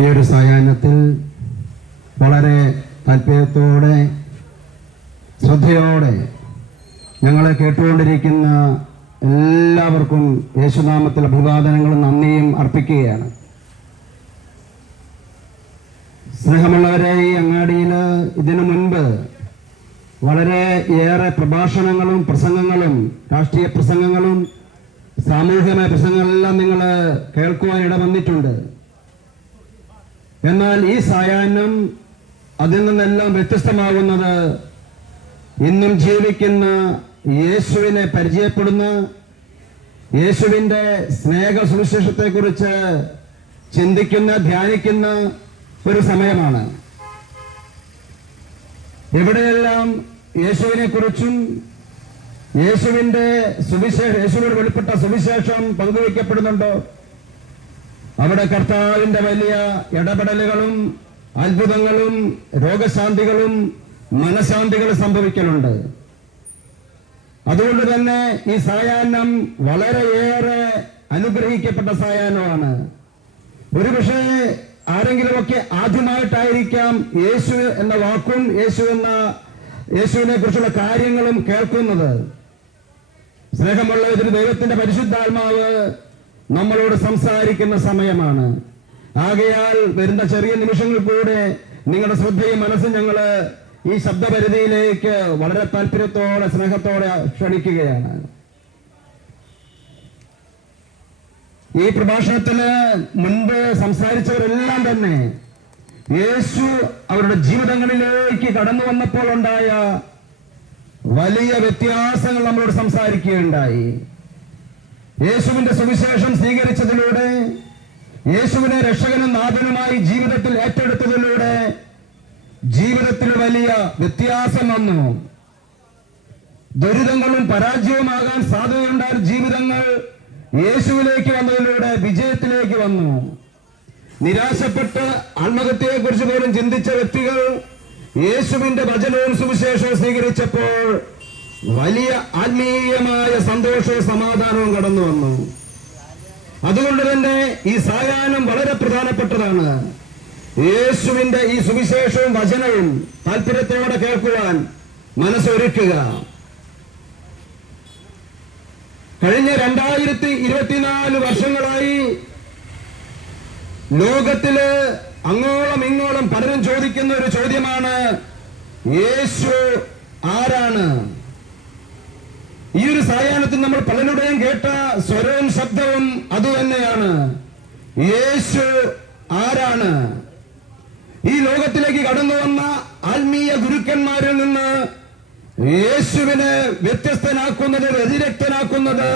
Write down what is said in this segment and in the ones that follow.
ഈ ഒരു സായാഹ്നത്തിൽ വളരെ താല്പര്യത്തോടെ ശ്രദ്ധയോടെ ഞങ്ങളെ കേട്ടുകൊണ്ടിരിക്കുന്ന എല്ലാവർക്കും യേശുനാമത്തിൽ അഭിവാദനങ്ങളും നന്ദിയും അർപ്പിക്കുകയാണ്. സ്നേഹമുള്ളവരെ, ഈ അങ്ങാടിയിൽ ഇതിനു മുൻപ് വളരെ ഏറെ പ്രഭാഷണങ്ങളും പ്രസംഗങ്ങളും രാഷ്ട്രീയ പ്രസംഗങ്ങളും സാമൂഹികമായ പ്രസംഗങ്ങളെല്ലാം നിങ്ങൾ കേൾക്കുവാൻ ഇട വന്നിട്ടുണ്ട്. എന്നാൽ ഈ സായാഹ്നം അതിൽ നിന്നെല്ലാം വ്യത്യസ്തമാകുന്നത് ഇന്നും ജീവിക്കുന്ന യേശുവിനെ പരിചയപ്പെടുന്ന, യേശുവിൻ്റെ സ്നേഹ സുവിശേഷത്തെക്കുറിച്ച് ചിന്തിക്കുന്ന, ധ്യാനിക്കുന്ന ഒരു സമയമാണ്. എവിടെയെല്ലാം യേശുവിനെ കുറിച്ചും യേശുവിന്റെ സുവിശേഷം, യേശുവിനോട് വെളിപ്പെട്ട സുവിശേഷം പങ്കുവയ്ക്കപ്പെടുന്നുണ്ടോ അവിടെ കർത്താവിന്റെ വലിയ ഇടപെടലുകളും അത്ഭുതങ്ങളും രോഗശാന്തികളും മനഃശാന്തികളും സംഭവിക്കലുണ്ട്. അതുകൊണ്ട് തന്നെ ഈ സായാഹ്നം വളരെയേറെ അനുഗ്രഹിക്കപ്പെട്ട സായാഹ്നമാണ്. ഒരുപക്ഷെ ആരെങ്കിലുമൊക്കെ ആദ്യമായിട്ടായിരിക്കാം യേശു എന്ന വാക്കും യേശുവിനെ കുറിച്ചുള്ള കാര്യങ്ങളും കേൾക്കുന്നത്. സ്നേഹമുള്ള ഇതിന് ദൈവത്തിന്റെ പരിശുദ്ധാത്മാവ് നമ്മളോട് സംസാരിക്കുന്ന സമയമാണ്. ആകയാൽ വരുന്ന ചെറിയ നിമിഷങ്ങൾ കൂടെ നിങ്ങളുടെ ശ്രദ്ധയും മനസ്സും ഞങ്ങൾ ഈ ശബ്ദപരിധിയിലേക്ക് വളരെ താല്പര്യത്തോടെ സ്നേഹത്തോടെ ക്ഷണിക്കുകയാണ്. ഈ പ്രഭാഷണത്തിന് മുൻപ് സംസാരിച്ചവരെല്ലാം തന്നെ യേശു അവരുടെ ജീവിതങ്ങളിലേക്ക് കടന്നു വന്നപ്പോൾ ഉണ്ടായ വലിയ വ്യത്യാസങ്ങൾ നമ്മളോട് സംസാരിക്കുകയുണ്ടായി. യേശുവിന്റെ സുവിശേഷം സ്വീകരിച്ചതിലൂടെ, യേശുവിനെ രക്ഷകനും നാഥനുമായി ജീവിതത്തിൽ ഏറ്റെടുത്തതിലൂടെ ജീവിതത്തിൽ വലിയ വ്യത്യാസം വന്നു. ദുരിതങ്ങളും പരാജയവുമാകാൻ സാധ്യതയുണ്ടായ ജീവിതങ്ങൾ യേശുവിലേക്ക് വന്നതിലൂടെ വിജയത്തിലേക്ക് വന്നു. നിരാശപ്പെട്ട് ആത്മഹത്യയെക്കുറിച്ച് പോലും ചിന്തിച്ച വ്യക്തികൾ യേശുവിന്റെ വചനവും സുവിശേഷവും സ്വീകരിച്ചപ്പോൾ വലിയ ആത്മീയമായ സന്തോഷവും സമാധാനവും കടന്നു വന്നു. അതുകൊണ്ട് തന്നെ ഈ സായാഹ്നം വളരെ പ്രധാനപ്പെട്ടതാണ്. യേശുവിന്റെ ഈ സുവിശേഷവും വചനവും താല്പര്യത്തോടെ കേൾക്കുവാൻ മനസ്സൊരുക്കുക. കഴിഞ്ഞ 2024 വർഷങ്ങളായി ലോകത്തില് അങ്ങോളം ഇങ്ങോളം പലരും ചോദിക്കുന്ന ഒരു ചോദ്യമാണ്, യേശു ആരാണ്? ഈ ഒരു സായാഹ്നത്തിൽ നമ്മൾ പലരുടെയും കേട്ട സ്വരവും ശബ്ദവും അതുതന്നെയാണ്, യേശു ആരാണ്? ഈ ലോകത്തിലേക്ക് കടന്നു വന്ന ആത്മീയ ഗുരുക്കന്മാരിൽ നിന്ന് യേശുവിനെ വ്യത്യസ്തനാക്കുന്നത്, വ്യതിരക്തനാക്കുന്നത്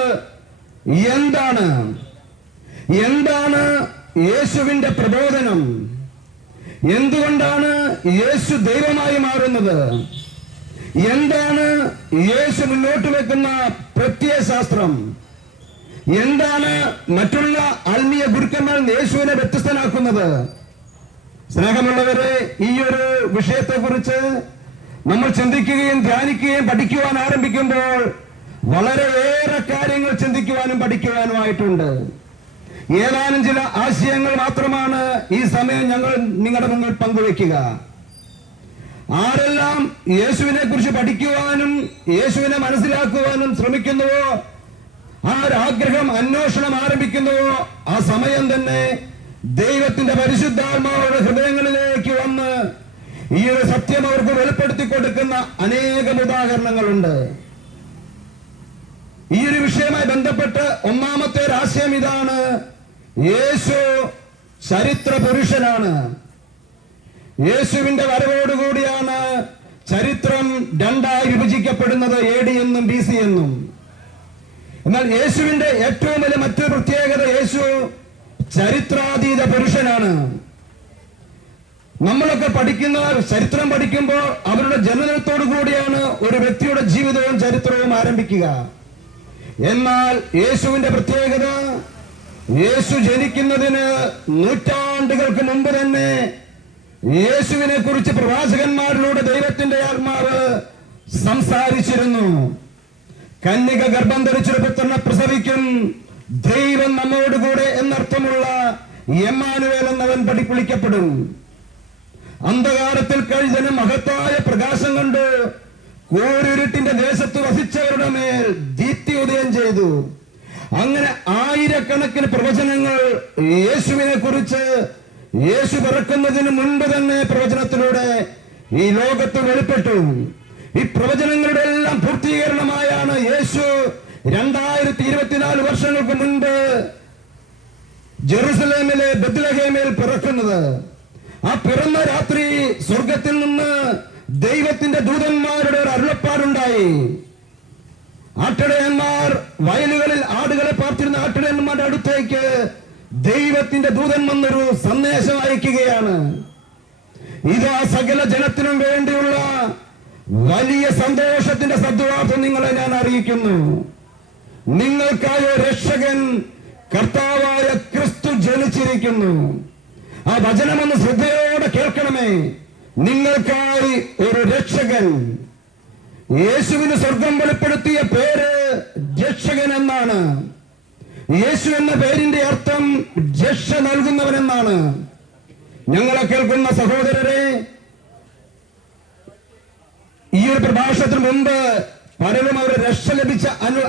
എന്താണ്? എന്താണ് യേശുവിന്റെ പ്രബോധനം? എന്തുകൊണ്ടാണ് യേശു ദൈവമായി മാറുന്നത്? എന്താണ് യേശു മുന്നോട്ട് വെക്കുന്ന പ്രത്യയശാസ്ത്രം? എന്താണ് മറ്റുള്ള ആത്മീയ ഗുരുക്കന്മാർ യേശുവിനെ വ്യത്യസ്തനാക്കുന്നത്? സ്നേഹമുള്ളവരെ, ഈ ഒരു വിഷയത്തെക്കുറിച്ച് നമ്മൾ ചിന്തിക്കുകയും ധ്യാനിക്കുകയും പഠിക്കുവാൻ ആരംഭിക്കുമ്പോൾ വളരെയേറെ കാര്യങ്ങൾ ചിന്തിക്കുവാനും പഠിക്കുവാനുമായിട്ടുണ്ട്. ഏതാനും ചില ആശയങ്ങൾ മാത്രമാണ് ഈ സമയം ഞങ്ങൾ നിങ്ങളുടെ മുന്നിൽ പങ്കുവെക്കുക. ആരെല്ലാം യേശുവിനെ കുറിച്ച് പഠിക്കുവാനും യേശുവിനെ മനസ്സിലാക്കുവാനും ശ്രമിക്കുന്നുവോ, ആ ഒരു ആഗ്രഹം, അന്വേഷണം ആരംഭിക്കുന്നുവോ, ആ സമയം തന്നെ ദൈവത്തിന്റെ പരിശുദ്ധാത്മാവുടെ ഹൃദയങ്ങളിലേക്ക് വന്ന് ഈ ഒരു സത്യം അവർക്ക് വെളിപ്പെടുത്തി കൊടുക്കുന്ന അനേകം ഉദാഹരണങ്ങളുണ്ട്. ഈ ഒരു വിഷയവുമായി ബന്ധപ്പെട്ട് ഒന്നാമത്തെ ആശയം ഇതാണ്: യേശു ചരിത്ര പുരുഷനാണ്. യേശുവിന്റെ വരവോടുകൂടിയാണ് ചരിത്രം രണ്ടായി വിഭജിക്കപ്പെടുന്നത്, AD എന്നും BC എന്നും. എന്നാൽ യേശുവിന്റെ ഏറ്റവും വലിയ മറ്റൊരു പ്രത്യേകത, യേശു ചരിത്രാതീത പുരുഷനാണ്. നമ്മളൊക്കെ പഠിക്കുന്ന ചരിത്രം പഠിക്കുമ്പോൾ അവരുടെ ജനനത്തോടു കൂടിയാണ് ഒരു വ്യക്തിയുടെ ജീവിതവും ചരിത്രവും ആരംഭിക്കുക. എന്നാൽ യേശുവിന്റെ പ്രത്യേകത, യേശു ജനിക്കുന്നതിന് നൂറ്റാണ്ടുകൾക്ക് മുമ്പ് തന്നെ യേശുവിനെ കുറിച്ച് പ്രവാചകന്മാരിലൂടെ ദൈവത്തിന്റെ ആത്മാവ് സംസാരിച്ചിരുന്നു. കന്യക ഗർഭം ധരിച്ചൊരു പുത്രനെ പ്രസവിക്കും, ദൈവം നമ്മോടുകൂടെ എന്നർത്ഥമുള്ള എമ്മാനുവേൽ എന്നവൻ വിളിക്കപ്പെടും. അന്ധകാരത്തിൽ കഴിഞ്ഞ മഹത്തായ പ്രകാശം കണ്ട് കൂരിരുട്ടിന്റെ ദേശത്ത് വസിച്ചവരുടെ മേൽ ദീപ്തി ഉദയം ചെയ്തു. അങ്ങനെ ആയിരക്കണക്കിന് പ്രവചനങ്ങൾ യേശുവിനെ കുറിച്ച് യേശു പിറക്കുന്നതിന് മുൻപ് തന്നെ പ്രവചനത്തിലൂടെ ഈ ലോകത്ത് വെളിപ്പെട്ടു. ഈ പ്രവചനങ്ങളുടെ എല്ലാം പൂർത്തീകരണമായാണ് യേശു 2024 വർഷങ്ങൾക്ക് മുൻപ് ജെറുസലേമിലെ ബെത്ലഹേമിൽ പിറക്കുന്നത്. ആ പിറന്ന രാത്രി സ്വർഗത്തിൽ നിന്ന് ദൈവത്തിന്റെ ദൂതന്മാരുടെ ഒരു അരുളപ്പാടുണ്ടായി. ആട്ടിടയന്മാർ വയലുകളിൽ ആടുകളെ പാർത്തിരുന്ന ആട്ടിടയന്മാരുടെ അടുത്തേക്ക് ദൈവത്തിന്റെ ദൂതൻ വന്നൊരു സന്ദേശം അയക്കുകയാണ്. ഇതാ സകല ജനത്തിനും വേണ്ടിയുള്ള വലിയ സന്തോഷത്തിന്റെ സദ്വാർത്ത നിങ്ങളെ ഞാൻ അറിയിക്കുന്നു. നിങ്ങൾക്കായ രക്ഷകൻ കർത്താവായ ക്രിസ്തു ജനിച്ചിരിക്കുന്നു. ആ വചനമൊന്ന് ശ്രദ്ധയോടെ കേൾക്കണമേ. നിങ്ങൾക്കായി ഒരു രക്ഷകൻ. യേശുവിന് സ്വർഗം വെളിപ്പെടുത്തിയ പേര് രക്ഷകൻ എന്നാണ്. യേശു എന്ന പേരിന്റെ അർത്ഥം രക്ഷ നൽകുന്നവൻ എന്നാണ്. ഞങ്ങളെ കേൾക്കുന്ന സഹോദരരെ, ഈ ഒരു പ്രഭാഷണത്തിന് മുമ്പ് പലരും അവരെ രക്ഷ ലഭിച്ച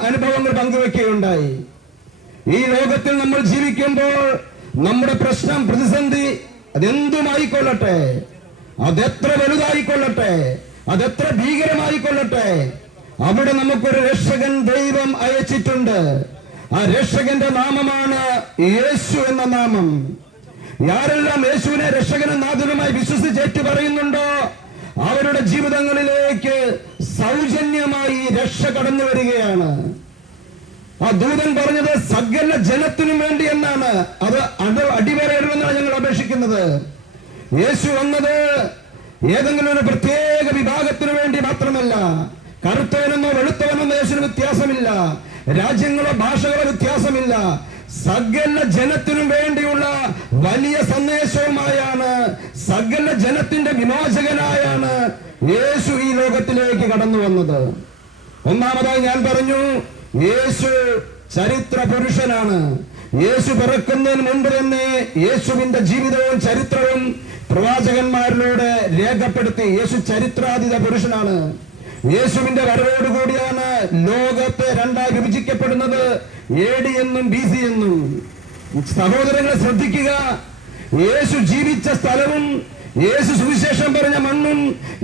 അനുഭവങ്ങൾ പങ്കുവെക്കുകയുണ്ടായി. ഈ ലോകത്തിൽ നമ്മൾ ജീവിക്കുമ്പോൾ നമ്മുടെ പ്രശ്നം, പ്രതിസന്ധി അതെന്തുമായിക്കൊള്ളട്ടെ, അതെത്ര വലുതായിക്കൊള്ളട്ടെ, അതെത്ര ഭീകരമായിക്കൊള്ളട്ടെ, അവിടെ നമുക്കൊരു രക്ഷകൻ ദൈവം അയച്ചിട്ടുണ്ട്. ആ രക്ഷകന്റെ നാമമാണ് യേശു എന്ന നാമം. ആരെല്ലാം യേശുവിനെ രക്ഷകനും നാഥനുമായി വിശ്വസിച്ചേറ്റു പറയുന്നുണ്ടോ അവരുടെ ജീവിതങ്ങളിലേക്ക് സൗജന്യമായി രക്ഷ കടന്നു വരികയാണ്. ആ ദൂതൻ പറഞ്ഞത് സകല ജനത്തിനും വേണ്ടി എന്നാണ്. അത് അടിവരയിടുമെന്നാണ് ഞങ്ങൾ അപേക്ഷിക്കുന്നത്. യേശു വന്നത് ഏതെങ്കിലും ഒരു പ്രത്യേക വിഭാഗത്തിനു വേണ്ടി മാത്രമല്ല. കറുത്തവനെന്നോ വെളുത്തവനെന്നോ യേശുവിന് വ്യത്യാസമില്ല. രാജ്യങ്ങളോ ഭാഷകളോ വ്യത്യാസമില്ല. സകല ജനത്തിനും വേണ്ടിയുള്ള വലിയ സന്ദേശവുമായാണ്, സകല ജനത്തിന്റെ വിമോചകനായാണ് യേശു ഈ ലോകത്തിലേക്ക് കടന്നു വന്നത്. ഒന്നാമതായി ഞാൻ പറഞ്ഞു, യേശു ചരിത്ര പുരുഷനാണ്. യേശു പിറക്കുന്നതിന് മുൻപ് തന്നെ യേശുവിന്റെ ജീവിതവും ചരിത്രവും പ്രവാചകന്മാരിലൂടെ രേഖപ്പെടുത്തി. യേശു ചരിത്രാതീത പുരുഷനാണ്. യേശുവിന്റെ വരവോടുകൂടിയാണ് ലോകത്തെ രണ്ടായി വിഭജിക്കപ്പെടുന്നത്, AD എന്നും BC എന്നും. സഹോദരങ്ങളെ ശ്രദ്ധിക്കുക, യേശു ജീവിച്ച സ്ഥലവും യേശു സുവിശേഷം പറഞ്ഞ മണ്ണും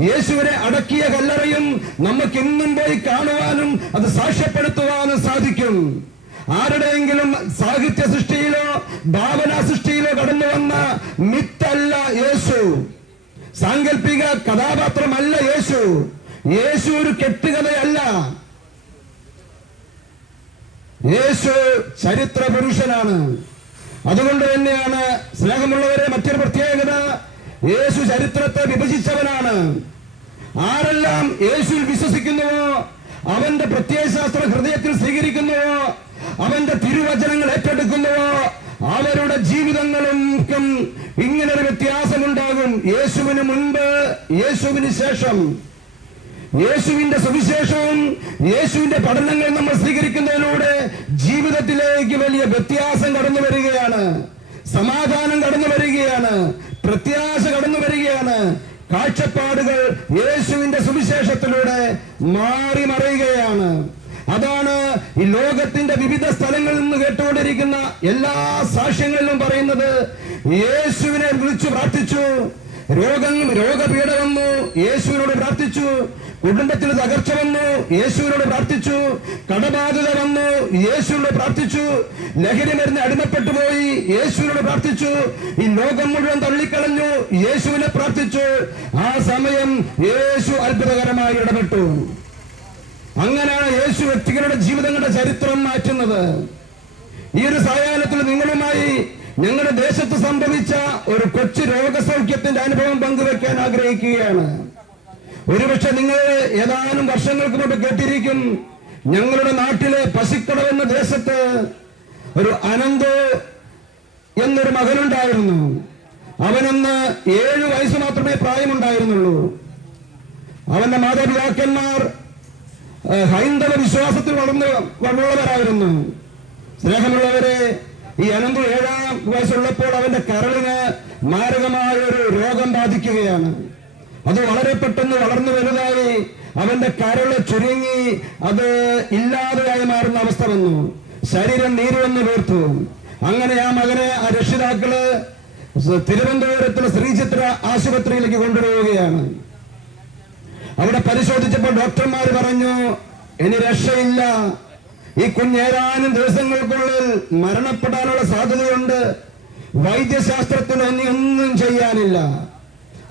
യേശുവിനെ അടക്കിയ കല്ലറയും നമുക്ക് ഇന്നും പോയി കാണുവാനും അത് സാക്ഷ്യപ്പെടുത്തുവാനും സാധിക്കും. ആരുടെയെങ്കിലും സാഹിത്യ സൃഷ്ടിയിലോ ഭാവനാ സൃഷ്ടിയിലോ കടന്നു വന്ന മിത്തല്ല യേശു. സാങ്കല്പിക കഥാപാത്രമല്ല യേശു. യേശു ഒരു കെട്ടുകഥയല്ല. യേശു ചരിത്ര പുരുഷനാണ്. അതുകൊണ്ട് തന്നെയാണ് സ്നേഹമുള്ളവരെ മറ്റൊരു പ്രത്യേകത, യേശു ചരിത്രത്തെ വിഭജിച്ചവനാണ്. ആരെല്ലാം യേശുവിൽ വിശ്വസിക്കുന്നുവോ, അവന്റെ പ്രത്യയശാസ്ത്ര ഹൃദയത്തിൽ സ്വീകരിക്കുന്നുവോ, അവന്റെ തിരുവചനങ്ങൾ ഏറ്റെടുക്കുന്നുവോ, അവരുടെ ജീവിതങ്ങളും ഇങ്ങനൊരു വ്യത്യാസമുണ്ടാകും. യേശുവിന് മുൻപ്, യേശുവിന് ശേഷം. യേശുവിന്റെ സുവിശേഷവും യേശുവിന്റെ പഠനങ്ങൾ നമ്മൾ സ്വീകരിക്കുന്നതിലൂടെ ജീവിതത്തിലേക്ക് വലിയ വ്യത്യാസം കടന്നു വരികയാണ്. സമാധാനം കടന്നു വരികയാണ്. പ്രത്യാശ കടന്നു വരികയാണ്. കാഴ്ചപ്പാടുകൾ യേശുവിന്റെ സുവിശേഷത്തിലൂടെ മാറി മറയുകയാണ്. അതാണ് ഈ ലോകത്തിന്റെ വിവിധ സ്ഥലങ്ങളിൽ നിന്ന് കേട്ടുകൊണ്ടിരിക്കുന്ന എല്ലാ സാക്ഷ്യങ്ങളിലും പറയുന്നത്. യേശുവിനെ വിളിച്ചു പ്രാർത്ഥിച്ചു. രോഗപീഠ വന്നു, യേശുവിനോട് പ്രാർത്ഥിച്ചു. കുടുംബത്തിന് തകർച്ച വന്നു, യേശുവിനോട് പ്രാർത്ഥിച്ചു. കടബാധ്യത വന്നു, യേശുവിനോട് പ്രാർത്ഥിച്ചു. ലഹരി മരുന്ന് അടിമപ്പെട്ടു പോയി, യേശുവിനോട് പ്രാർത്ഥിച്ചു. ഈ ലോകം മുഴുവൻ തള്ളിക്കളഞ്ഞു, യേശുവിനെ പ്രാർത്ഥിച്ചു. ആ സമയം യേശു അത്ഭുതകരമായി ഇടപെട്ടു. അങ്ങനെയാണ് യേശു വ്യക്തികളുടെ ജീവിതങ്ങളുടെ ചരിത്രം മാറ്റുന്നത്. ഈ ഒരു സായാഹ്നത്തിൽ നിങ്ങളുമായി ഞങ്ങളുടെ ദേശത്ത് സംഭവിച്ച ഒരു കൊച്ചു രോഗസൗഖ്യത്തിന്റെ അനുഭവം പങ്കുവെക്കാൻ ആഗ്രഹിക്കുകയാണ്. ഒരുപക്ഷെ നിങ്ങൾ ഏതാനും വർഷങ്ങൾക്ക് മുമ്പ് കേട്ടിരിക്കും, ഞങ്ങളുടെ നാട്ടിലെ പശിക്കടവ് എന്ന ദേശത്ത് ഒരു അനന്ത് എന്നൊരു മകനുണ്ടായിരുന്നു. അവനന്ന് 7 വയസ്സ് മാത്രമേ പ്രായമുണ്ടായിരുന്നുള്ളൂ. അവന്റെ മാതാപിതാക്കന്മാർ ഹൈന്ദവ വിശ്വാസത്തിൽ വളർന്നവരായിരുന്നു. സ്നേഹമുള്ളവരെ, ഈ അനന്തു 7-ാം വയസ്സുള്ളപ്പോൾ അവന്റെ കരളിന് മാരകമായ ഒരു രോഗം ബാധിക്കുകയാണ്. അത് വളരെ പെട്ടെന്ന് വളർന്നു വലുതായി അവന്റെ കരള് ചുരുങ്ങി അത് ഇല്ലാതെയായി മാറുന്ന അവസ്ഥ വന്നു. ശരീരം നീരുവെന്ന് വീർത്തു. അങ്ങനെ ആ മകനെ ആ രക്ഷിതാക്കള് തിരുവനന്തപുരത്തുള്ള ശ്രീചിത്ര ആശുപത്രിയിലേക്ക് കൊണ്ടുപോവുകയാണ്. അവിടെ പരിശോധിച്ചപ്പോൾ ഡോക്ടർമാർ പറഞ്ഞു, ഇനി രക്ഷയില്ല, ഈ കുഞ്ഞേതാനും ദിവസങ്ങൾക്കുള്ളിൽ മരണപ്പെടാനുള്ള സാധ്യതയുണ്ട്, വൈദ്യശാസ്ത്രത്തിന് ഒന്നും ചെയ്യാനില്ല.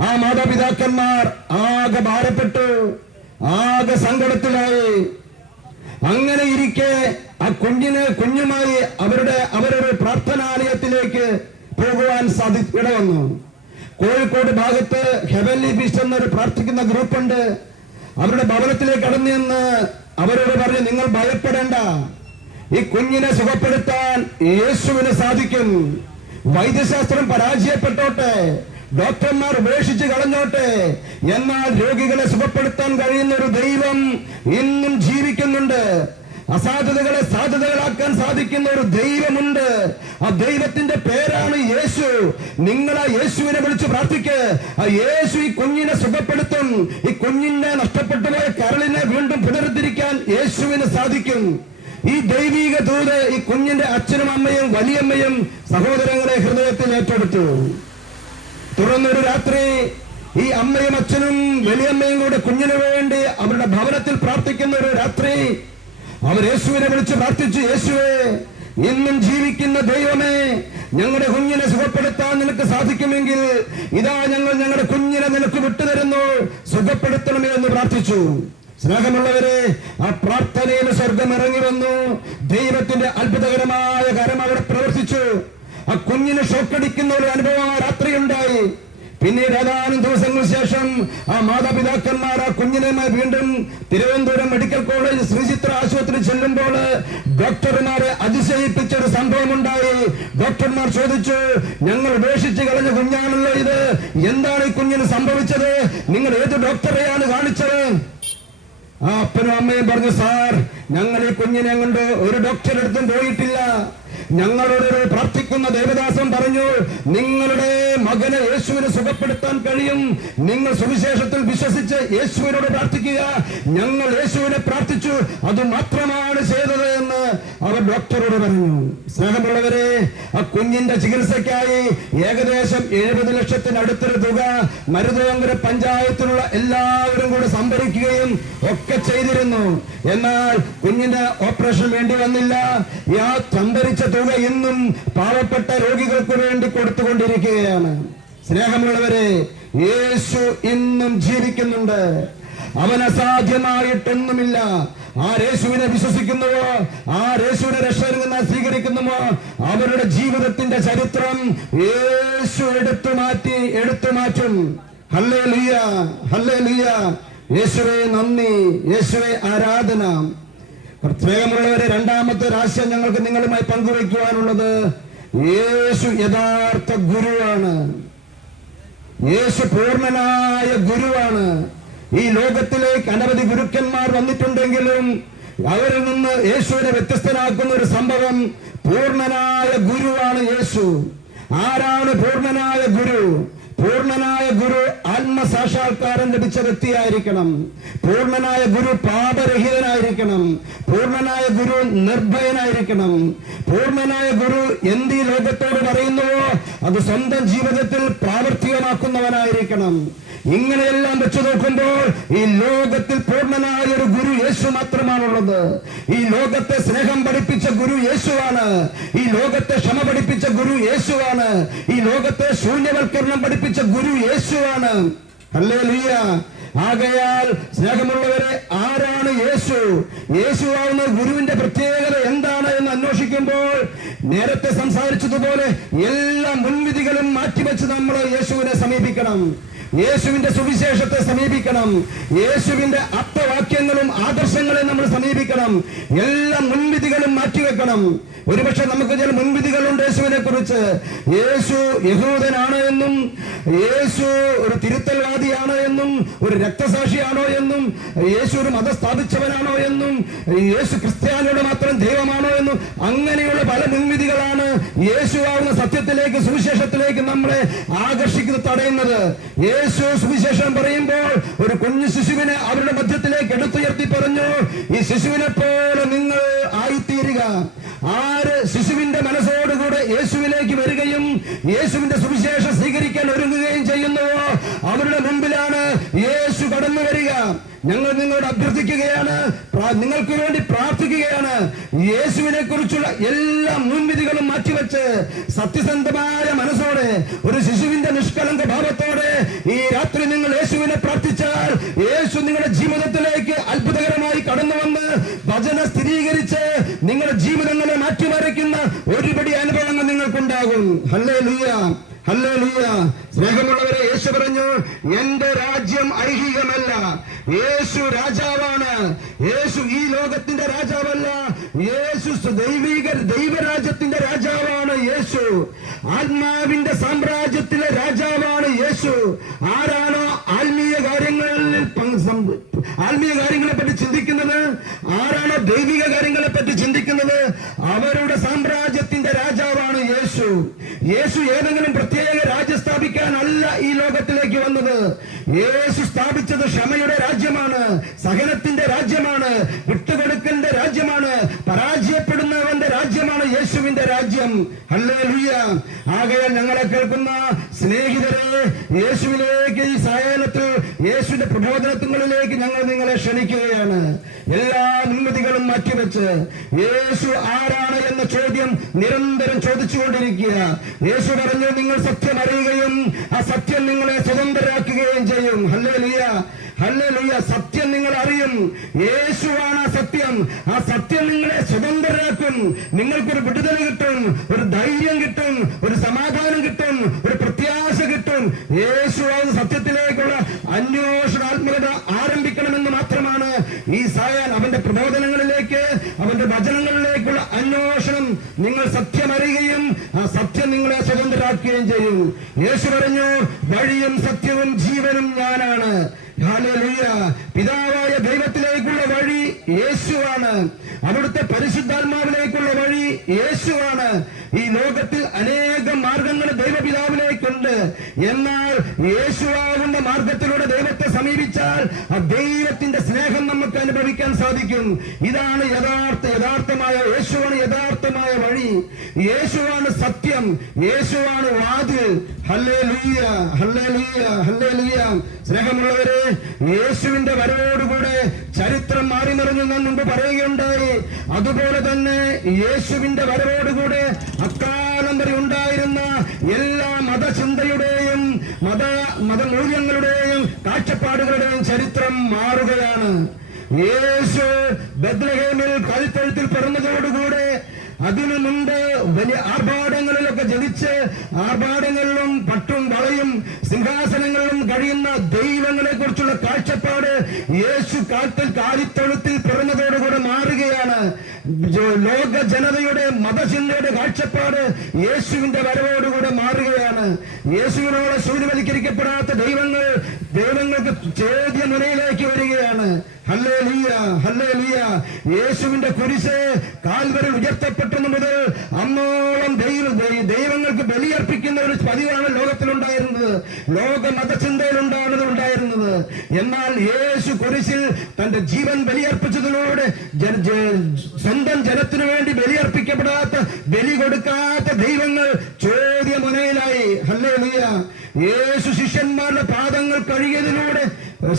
ആ മാതാപിതാക്കന്മാർ ആകെ ഭാരപ്പെട്ടു, ആകെ സങ്കടത്തിലായി. അങ്ങനെ ഇരിക്കെ ആ കുഞ്ഞുമായി അവരുടെ പ്രാർത്ഥനാലയത്തിലേക്ക് പോകുവാൻ ഇടവന്നു. കോഴിക്കോട് ഭാഗത്ത് ഹെവൻലി ഫീസ്റ്റ് എന്നൊരു പ്രാർത്ഥിക്കുന്ന ഗ്രൂപ്പുണ്ട്. അവരുടെ ഭവനത്തിലേക്ക് കടന്നു നിന്ന് അവരോട് പറഞ്ഞു, നിങ്ങൾ ഭയപ്പെടേണ്ട, ഈ കുഞ്ഞിനെ സുഖപ്പെടുത്താൻ യേശുവിന് സാധിക്കും. വൈദ്യശാസ്ത്രം പരാജയപ്പെട്ടോട്ടെ, ഡോക്ടർമാർ ഉപേക്ഷിച്ച് കളഞ്ഞോട്ടെ, എന്നാൽ രോഗികളെ സുഖപ്പെടുത്താൻ കഴിയുന്ന ഒരു ദൈവം ഇന്നും ജീവിക്കുന്നുണ്ട്. അസാധ്യതകളെ സാധ്യതകളാക്കാൻ സാധിക്കുന്ന ഒരു ദൈവമുണ്ട്. ആ ദൈവത്തിന്റെ പേരാണ് യേശു. നിങ്ങൾ ആ യേശുവിനെ വിളിച്ച് പ്രാർത്ഥിക്ക്. ആ യേശു ഈ കുഞ്ഞിനെ സുഖപ്പെടുത്തും. ഈ കുഞ്ഞിനെ നഷ്ടപ്പെട്ടു പോയ കരളിനെ വീണ്ടും പുനരുദ്ധരിക്കാൻ യേശുവിന് സാധിക്കും. ഈ ദൈവിക ദൂത് ഈ കുഞ്ഞിന്റെ അച്ഛനും അമ്മയും വലിയമ്മയും സഹോദരങ്ങളെ ഹൃദയത്തിൽ ഏറ്റെടുത്തു. തുടർന്നൊരു രാത്രി ഈ അമ്മയും അച്ഛനും വലിയമ്മയും കൂടെ കുഞ്ഞിനു വേണ്ടി അവരുടെ ഭവനത്തിൽ പ്രാർത്ഥിക്കുന്ന ഒരു രാത്രി അവർ യേശുവിനെ വിളിച്ച് പ്രാർത്ഥിച്ചു. യേശുവേ, ഇന്നും ജീവിക്കുന്ന ദൈവമേ, ഞങ്ങളുടെ കുഞ്ഞിനെ സുഖപ്പെടുത്താൻ നിനക്ക് സാധിക്കുമെങ്കിൽ ഇതാ ഞങ്ങൾ ഞങ്ങളുടെ കുഞ്ഞിനെ നിനക്ക് വിട്ടുതരുന്നു, സുഖപ്പെടുത്തണമേ എന്ന് പ്രാർത്ഥിച്ചു. സ്നേഹമുള്ളവരെ, ആ പ്രാർത്ഥനയിൽ സ്വർഗം ഇറങ്ങി വന്നു. ദൈവത്തിന്റെ അത്ഭുതകരമായ കാര്യം അവിടെ പ്രവർത്തിച്ചു. ആ കുഞ്ഞിന് ഷോക്കടിക്കുന്ന ഒരു അനുഭവം ആ രാത്രിയുണ്ടായി. പിന്നീട് ഏതാനും ദിവസങ്ങൾക്ക് ശേഷം ആ മാതാപിതാക്കന്മാർ ആ കുഞ്ഞിനുമായി വീണ്ടും തിരുവനന്തപുരം മെഡിക്കൽ കോളേജ് ശ്രീചിത്ര ആശുപത്രി ചെല്ലുമ്പോൾ ഡോക്ടർമാരെ അതിശയിപ്പിച്ച ഒരു സംഭവം ഉണ്ടായി. ഡോക്ടർമാർ ചോദിച്ചു, ഞങ്ങൾ ഉപേക്ഷിച്ച് കളഞ്ഞ കുഞ്ഞാണല്ലോ ഇത്, എന്താണ് ഈ കുഞ്ഞിന് സംഭവിച്ചത്? നിങ്ങൾ ഏത് ഡോക്ടറെയാണ് കാണിച്ചത്? ആ അപ്പനും അമ്മയും പറഞ്ഞു, സാർ, ഞങ്ങൾ ഈ കുഞ്ഞിനെ കൊണ്ട് ഒരു ഡോക്ടറെ അടുത്തും പോയിട്ടില്ല. ഞങ്ങളോട് പ്രാർത്ഥിക്കുന്ന ദേവദാസൻ പറഞ്ഞു, നിങ്ങളുടെ മകനെ യേശുവിനെ സുഖപ്പെടുത്താൻ കഴിയും, നിങ്ങൾ സുവിശേഷത്തിൽ വിശ്വസിച്ച് യേശുവിനോട് പ്രാർത്ഥിക്കുക. ഞങ്ങൾ യേശുവിനെ പ്രാർത്ഥിച്ചു, അത് മാത്രമാണ് ചെയ്തത് എന്ന് അവർ ഡോക്ടറോട് പറഞ്ഞു. സ്നേഹമുള്ളവരെ, ആ കുഞ്ഞിന്റെ ചികിത്സയ്ക്കായി ഏകദേശം 70 ലക്ഷത്തിനടുത്തൊരു തുക മരുതോങ്കര പഞ്ചായത്തിലുള്ള എല്ലാവരും കൂടെ സംഭരിക്കുകയും ഒക്കെ ചെയ്തിരുന്നു. എന്നാൽ കുഞ്ഞിന്റെ ഓപ്പറേഷൻ വേണ്ടി വന്നില്ല. ആ സംഭരിച്ച തുക ഇന്നും പാവപ്പെട്ട രോഗികൾക്ക് വേണ്ടി കൊടുത്തുകൊണ്ടിരിക്കുകയാണ്. സ്നേഹമുള്ളവരെ, യേശു ഇന്നും ജീവിക്കുന്നുണ്ട്. അവൻ അസാധ്യമായിട്ടൊന്നുമില്ല. ആ യേശുവിനെ വിശ്വസിക്കുന്നുവോ, ആ യേശുവിനെ രക്ഷകനായി സ്വീകരിക്കുന്നുവോ, അവരുടെ ജീവിതത്തിന്റെ ചരിത്രം യേശു എടുത്തു മാറ്റും. Hallelujah, hallelujah. യേശുവേ നന്ദി, യേശുവേ ആരാധന. സ്നേഹമുള്ളവരെ, രണ്ടാമത്തെ രഹസ്യം ഞങ്ങൾക്ക് നിങ്ങളുമായി പങ്കുവയ്ക്കുവാനുള്ളത്, യേശു യഥാർത്ഥ ഗുരുവാണ്. യേശു പൂർണ്ണനായ ഗുരുവാണ്. ഈ ലോകത്തിലേക്ക് അനവധി ഗുരുക്കന്മാർ വന്നിട്ടുണ്ടെങ്കിലും അവരിൽ നിന്ന് യേശുവിനെ വ്യത്യസ്തനാക്കുന്ന ഒരു സംഭവം, പൂർണ്ണനായ ഗുരുവാണ് യേശു. ആരാണ് പൂർണ്ണനായ ഗുരു? പൂർണ്ണനായ ഗുരു ആത്മസാക്ഷാത്കാരം ലഭിച്ച വ്യക്തിയായിരിക്കണം. പൂർണ്ണനായ ഗുരു പാപരഹിതനായിരിക്കണം. പൂർണ്ണനായ ഗുരു നിർഭയനായിരിക്കണം. പൂർണ്ണനായ ഗുരു എന്ത് ലോകത്തോട് പറയുന്നുവോ അത് സ്വന്തം ജീവിതത്തിൽ പ്രാവർത്തികമാക്കുന്നവനായിരിക്കണം. ഇങ്ങനെയെല്ലാം വെച്ചു നോക്കുമ്പോൾ ഈ ലോകത്തിൽ പൂർണ്ണനായ ഒരു ഗുരു യേശു മാത്രമാണുള്ളത്. ഈ ലോകത്തെ സ്നേഹം പഠിപ്പിച്ച ഗുരു യേശുവാണ്. ഈ ലോകത്തെ ക്ഷമ പഠിപ്പിച്ച ഗുരു യേശുവാണ്. ഈ ലോകത്തെ ശൂന്യവൽക്കരണം പഠിപ്പിച്ച ഗുരു യേശുവാണ്. ഹല്ലേലൂയ. ആകയാൽ സ്നേഹമുള്ളവരെ, ആരാണ് യേശു? യേശുവാകുന്ന ഗുരുവിന്റെ പ്രത്യേകത എന്താണ് എന്ന് അന്വേഷിക്കുമ്പോൾ നേരത്തെ സംസാരിച്ചതുപോലെ എല്ലാ മുൻവിധികളും മാറ്റിവെച്ച് നമ്മൾ യേശുവിനെ സമീപിക്കണം. യേശുവിന്റെ സുവിശേഷത്തെ സമീപിക്കണം. യേശുവിന്റെ അർത്ഥവാക്യങ്ങളും ആദർശങ്ങളെയും നമ്മൾ സമീപിക്കണം. എല്ലാ മുൻവിധികളും മാറ്റിവെക്കണം. ഒരുപക്ഷെ നമുക്ക് ചില മുൻവിധികളുണ്ട് യേശുവിനെ കുറിച്ച്. യേശു യഹൂദനാണ് എന്നും യേശു ഒരു തിരുത്തൽവാദിയാണോ എന്നും ഒരു രക്തസാക്ഷിയാണോ എന്നും യേശു ഒരു മതം സ്ഥാപിച്ചവനാണോ എന്നും യേശു ക്രിസ്ത്യാനിയുടെ മാത്രം ദൈവമാണോ എന്നും അങ്ങനെയുള്ള പല മുൻവിധികളാണ് യേശുവാകുന്ന സത്യത്തിലേക്ക് സുവിശേഷത്തിലേക്ക് നമ്മളെ ആകർഷിക്കുന്നത് തടയുന്നത്. യേശു സുവിശേഷം പറയുമ്പോൾ ഒരു കുഞ്ഞു ശിശുവിനെ അവരുടെ മധ്യത്തിലേക്ക് എടുത്തുയർത്തി പറഞ്ഞു, ഈ ശിശുവിനെ പോലെ നിങ്ങൾ ആയിത്തീരുക. ആര് ശിശുവിന്റെ മനസ്സോടുകൂടെ യേശുവിലേക്ക് വരികയും യേശുവിന്റെ സുവിശേഷം സ്വീകരിക്കാൻ ഒരുങ്ങുകയും ചെയ്യുന്നുവോ അവരുടെ മുമ്പിലാണ് യേശു കടന്നു വരിക. ഞങ്ങൾ നിങ്ങളോട് അഭ്യർത്ഥിക്കുകയാണ്, നിങ്ങൾക്ക് വേണ്ടി പ്രാർത്ഥിക്കുകയാണ്. യേശുവിനെ കുറിച്ചുള്ള എല്ലാ മുൻവിധികളും മാറ്റിവെച്ച് സത്യസന്ധമായ മനസ്സോടെ ഒരു ശിശുവിന്റെ നിഷ്കളങ്ക ഭാവത്തോടെ ഈ രാത്രി നിങ്ങൾ യേശുവിനെ പ്രാർത്ഥിച്ചാൽ യേശു നിങ്ങളുടെ ജീവിതത്തിലേക്ക് അത്ഭുതകരമായി കടന്നു വന്ന് വചനം സ്ഥിരീകരിച്ച് നിങ്ങളുടെ ജീവിതങ്ങളെ മാറ്റിമറിക്കുന്ന ഒരുപടി അനുഭവങ്ങൾ നിങ്ങൾക്കുണ്ടാകും. Hallelujah, hallelujah. സ്നേഹമുള്ളവരെ, യേശു പറഞ്ഞു, എന്റെ രാജ്യം ഐഹികമല്ല. യേശു രാജാവാണ്. യേശു ഈ ലോകത്തിന്റെ രാജാവല്ല. യേശു ദൈവരാജ്യത്തിന്റെ രാജാവാണ്. യേശു ആത്മാവിന്റെ സാമ്രാജ്യത്തിലെ രാജാവാണ്. യേശു ആരാണോ ആത്മീയ കാര്യങ്ങളെ പറ്റി ചിന്തിക്കുന്നത്, ആരാണോ ദൈവിക കാര്യങ്ങളെ പറ്റി ചിന്തിക്കുന്നത്, അവരുടെ സാമ്രാജ്യത്തിന്റെ രാജാവാണ് യേശു. യേശു ഏതെങ്കിലും പ്രത്യേക രാജ്യം സ്ഥാപിക്കാനല്ല ഈ ലോകത്തിലേക്ക് വന്നത്. യേശു സ്ഥാപിച്ചത് ക്ഷമയുടെ രാജ്യമാണ്, സഹനത്തിന്റെ രാജ്യമാണ്, വിട്ടുകൊടുക്കലിന്റെ രാജ്യമാണ്, പരാജയപ്പെടുന്നവന്റെ രാജ്യമാണ് യേശുവിന്റെ രാജ്യം. ഹല്ലേലൂയ. ആകയാൽ ഞങ്ങളെ കേൾക്കുന്ന സ്നേഹിതരെ, യേശുവിലേക്ക് ഈ സായാഹ്നത്തിൽ യേശുവിന്റെ പ്രബോധനങ്ങളിലേക്ക് ഞങ്ങൾ നിങ്ങളെ ക്ഷണിക്കുകയാണ്. എല്ലാ നിർമ്മിതികളും മാറ്റിവെച്ച് യേശു ആരാണ് എന്ന ചോദ്യം നിരന്തരം ചോദിച്ചുകൊണ്ടിരിക്കുക. യേശു പറഞ്ഞു, നിങ്ങൾ സത്യം അറിയുകയും ആ സത്യം നിങ്ങളെ സ്വതന്ത്രരാക്കുകയും ചെയ്യും. Hallelujah, hallelujah. സത്യം നിങ്ങൾ അറിയും. യേശുവാണ് ആ സത്യം. ആ സത്യം നിങ്ങളെ സ്വതന്ത്രരാക്കും. നിങ്ങൾക്കൊരു വിടുതൽ കിട്ടും, ഒരു ധൈര്യം കിട്ടും, ഒരു സമാധാനം കിട്ടും, ഒരു പ്രത്യാശ കിട്ടും. യേശുവാണ് സത്യത്തിലേക്കുള്ള അന്വേഷണാത്മകത ആരംഭിക്കണമെന്ന് മാത്രമാണ് ഈ സായാഹ്നം അവന്റെ പ്രബോധനങ്ങളിലേക്ക്, അവന്റെ വചനങ്ങളിലേക്കുള്ള അന്വേഷണം. നിങ്ങൾ സത്യം അറിയുകയും ആ സത്യം നിങ്ങളെ സ്വതന്ത്രരാക്കുകയും ചെയ്യും. യേശു പറഞ്ഞു, വഴിയും സത്യവും ജീവനും ഞാനാണ്. ഹല്ലേലൂയ. പിതാവായ ദൈവത്തിലേക്കുള്ള വഴി യേശുവാണ്. അവിടുത്തെ പരിശുദ്ധാത്മാവിലേക്കുള്ള വഴി യേശുവാണ്. ഈ ലോകത്തിൽ അനേകം മാർഗങ്ങൾ ദൈവപിതാവിലേക്കുണ്ട്. എന്നാൽ യേശുവാകുന്ന മാർഗത്തിലൂടെ ദൈവത്തെ സമീപിച്ചാൽ ആ ദൈവത്തിന്റെ സ്നേഹം നമുക്ക് അനുഭവിക്കാൻ സാധിക്കും. ഇതാണ് യഥാർത്ഥമായ യേശുവാണ് യഥാർത്ഥമായ വഴി. യേശുവാണ് സത്യം. യേശുവാണ് വാതിൽ. Hallelujah, hallelujah, hallelujah. സ്നേഹമുള്ളവരെ, യേശുവിന്റെ വരവോടുകൂടെ ചരിത്രം മാറിമറിഞ്ഞു ഞാൻ മുമ്പ് പറയുകയുണ്ടായി. അതുപോലെ തന്നെ യേശുവിന്റെ വരവോടുകൂടെ അക്കാലം വരെ ഉണ്ടായിരുന്ന എല്ലാ മതചിന്തയുടെയും മതമൂല്യങ്ങളുടെയും കാഴ്ചപ്പാടുകളുടെയും ചരിത്രം മാറുകയാണ്. യേശു ബെത്ലഹേമിൽ കൽത്തൊഴുത്തിൽ പിറന്നതോടുകൂടെ അതിനു മുമ്പ് വലിയ ആർഭാടങ്ങളിലൊക്കെ ജനിച്ച് ആർഭാടങ്ങളിലും പട്ടും വളയും സിംഹാസനങ്ങളിലും കഴിയുന്ന ദൈവങ്ങളെ കുറിച്ചുള്ള കാഴ്ചപ്പാട് യേശു കാലിത്തൊഴുത്തിൽ പിറന്നതോടുകൂടെ മാറുകയാണ്. ലോക ജനതയുടെ മതചിന്തയുടെ കാഴ്ചപ്പാട് യേശുവിന്റെ വരവോടുകൂടെ മാറുകയാണ്. യേശുവിനോട് ശൂന്യവൽക്കരിക്കപ്പെടാത്ത ദൈവങ്ങൾക്ക് ചോദ്യമുനയിലേക്ക് വരികയാണ്. Hallelujah, hallelujah. യേശുവിന്റെ കുരിശ് കാൽവരിൽ ഉയർത്തപ്പെട്ടു മുതൽ അന്നോളം ദൈവങ്ങൾക്ക് ബലിയർപ്പിക്കുന്ന ഒരു പതിവാണ് ലോകത്തിലുണ്ടായിരുന്നത്, ലോക മതചിന്തയിൽ ഉണ്ടായിരുന്നത്. എന്നാൽ യേശു കുരിശിൽ തന്റെ ജീവൻ ബലിയർപ്പിച്ചതിലൂടെ സ്വന്തം ജനത്തിനു വേണ്ടി ബലിയർപ്പിക്കപ്പെടാത്ത, ബലി കൊടുക്കാത്ത ദൈവങ്ങൾ ചോദ്യമുനയിലായി. ഹല്ലേലൂയ. യേശു ശിഷ്യന്മാരുടെ പാദങ്ങൾ കഴുകിയതിലൂടെ,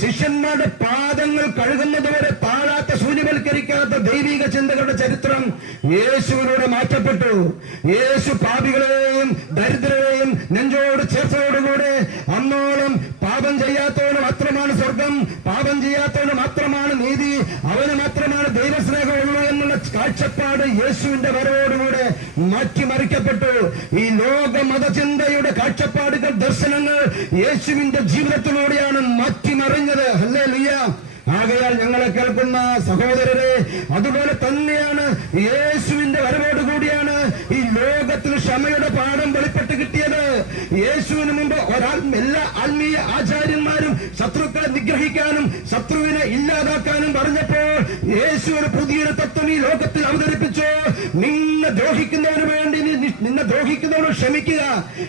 ശിഷ്യന്മാരുടെ പാദങ്ങൾ കഴുകുന്നതുവരെ താഴാത്ത, ശൂന്യവൽക്കരിക്കാത്ത ദൈവിക ചിന്തകളുടെ ചരിത്രം യേശുവിലൂടെ മാറ്റപ്പെട്ടു. യേശു പാപികളെയും ദരിദ്രരെയും നെഞ്ചോട് ചേർത്തതോടുകൂടെ അന്നോളം പാപം ചെയ്യാത്തവന് മാത്രമാണ് സ്വർഗം, പാപം ചെയ്യാത്തവന് മാത്രമാണ് നീതി, അവന് മാത്രമാണ് ദൈവസ്നേഹമുള്ളൂ എന്നുള്ള കാഴ്ചപ്പാട് യേശുവിന്റെ വരവോടുകൂടെ മാറ്റിമറിക്കപ്പെട്ടു. ഈ ലോക മതചിന്തയുടെ കാഴ്ചപ്പാടുകൾ, ദർശനങ്ങൾ യേശുവിന്റെ ജീവിതത്തിലൂടെയാണ് മാറ്റിമറിഞ്ഞത്. ഹല്ലേലൂയ. ആകയാൽ ഞങ്ങളെ കേൾക്കുന്ന സഹോദരരെ, അതുപോലെ തന്നെയാണ് യേശുവിന്റെ വരവോടുകൂടിയാണ് ഈ ലോകത്തിൽ ക്ഷമയുടെ ഇവിടെ പാഠം വെളിപ്പെട്ട് കിട്ടിയത്. യേശുവിന് മുമ്പ് എല്ലാ ആത്മീയ ആചാര്യന്മാരും ശത്രുക്കളെ നിഗ്രഹിക്കാനും ശത്രുവിനെ ഇല്ലാതാക്കാനും പറഞ്ഞപ്പോൾ യേശു ഒരു പുതിയൊരു തത്വം ഈ ലോകത്തിൽ അവതരിപ്പിച്ചു. നിന്നെ ദ്രോഹിക്കുന്നവന് വേണ്ടി നിന്നെ ദ്രോഹിക്കുന്നവന് ക്ഷമിക്കുക,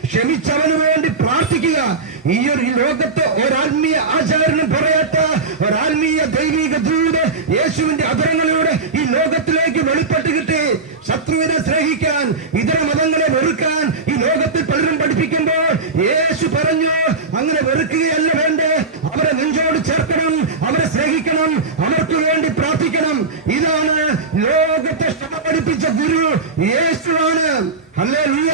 ക്ഷമിച്ചവന് വേണ്ടി പ്രാർത്ഥിക്കുക. ഈ ലോകത്ത് ഒരാത്മീയ ആചാര്യനും പറയാത്ത ഒരാത്മീയ ദൈവിക ദൂത് യേശുവിന്റെ അധരങ്ങളിലൂടെ ഈ ലോകത്തിലേക്ക് വെളിപ്പെട്ട് കിട്ടി. ശത്രുവിനെ സ്നേഹിക്കാൻ, ഇതര മതങ്ങളെ വെറുക്കാൻ ഈ ലോകത്തിൽ പലരും പഠിപ്പിക്കുമ്പോൾ യേശു പറഞ്ഞു, അങ്ങനെ വെറുക്കുകയല്ല വേണ്ടേ, അവരെ നെഞ്ചോട് ചേർക്കണം, അവരെ സ്നേഹിക്കണം, അവർക്ക് വേണ്ടി പ്രാർത്ഥിക്കണം. ഇതാണ് ലോകത്തെ ക്ഷമ പഠിപ്പിച്ച ഗുരു യേശുവാണ്. ഹല്ലേലൂയ.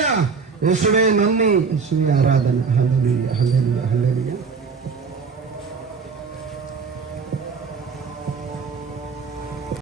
യേശുവേ നന്ദി, യേശുവേ ആരാധന. Hallelujah, hallelujah, hallelujah.